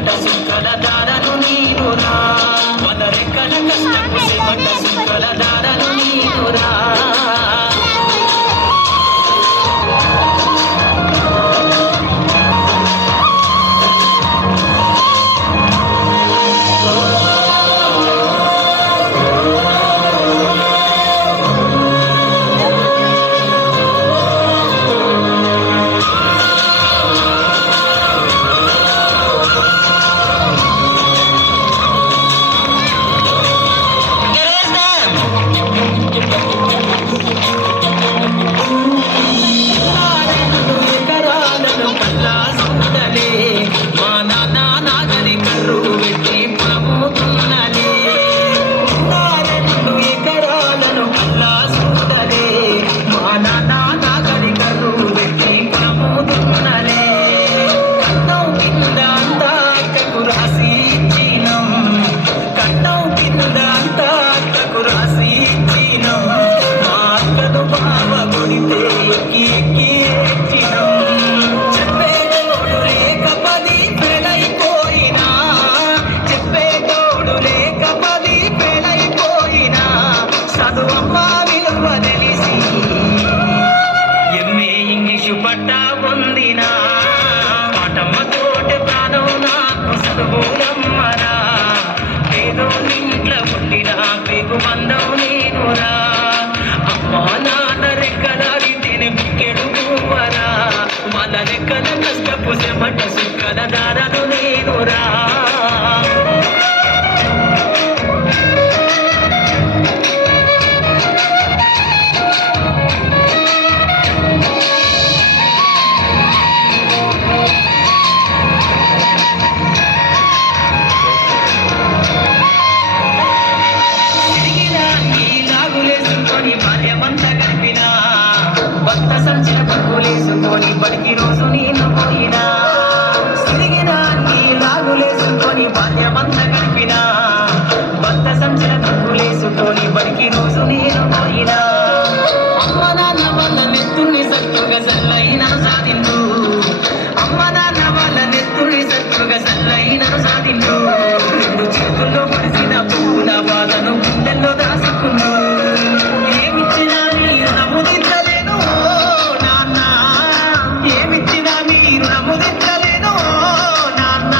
చెమట సుక్కల దారను నీరురా మన రెక్కల కష్టపు చెమట సుక్కల దారను నీరురా పట్టా పొందిన పాటమ్మ తోటి ప్రాణం నాకు చదువులమ్మరా ఏదో ఇంట్లో పుట్టిన పేగు మందం నేనురా అమ్మా నాన్న రెక్కలాడి తిని బుక్కెడు పువ్వరా మన రెక్కల కష్టపు చెమట సుక్కల దారను నేనురా భక్త సంచిన పక్కులేసుకొని బడికి రోజు నేను పోయినా సిరిగిన నీ లాగులేసుకొని బాల్యమంతా గడిపినా భక్త సంచిన పక్కులేసుకొని బడికి రోజు నేను పోయినా అమ్మ నాన్న వాళ్ళ నెత్తుని సత్తుగా సల్లైన సాధిండు అమ్మ నాన్న వాళ్ళ నెత్తుని సత్తుగా సల్లైన సాధిండు రెండు చేతుల్లో పడిసిన పువ్వుల బాధను గుండెల్లో దాసుకున్నా ఏమిచ్చినా నీరు నమ్ముదిద్దలేను ఏమిచ్చినా మీరు నమ్ముదించలేను నాన్న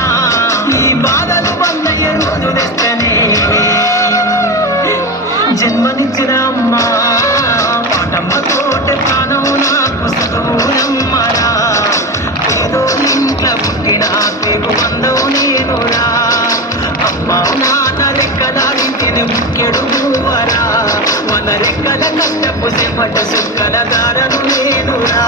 ఈ బాధలు బందయ్య రోజు తెస్తేనే జన్మనిచ్చిన అమ్మ పాటమ్మ తోటి ప్రాణం నాకు చదువులమ్మరా ఏదో ఇంట్లో పుట్టిన పేగు మందం నేనురా అమ్మ నాన్న రెక్కలాడింటిని ముక్కెడు పువ్వరా మన రెక్కల కష్టపు చెమట సుక్కల దారను నేనురా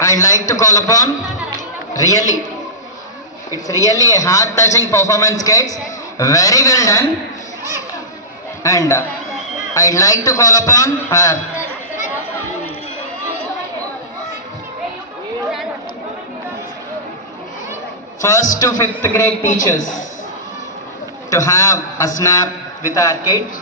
I'd like to call upon, it's really a heart-touching performance, kids. Very well done. And I'd like to call upon our first to fifth grade teachers to have a snap with our kids.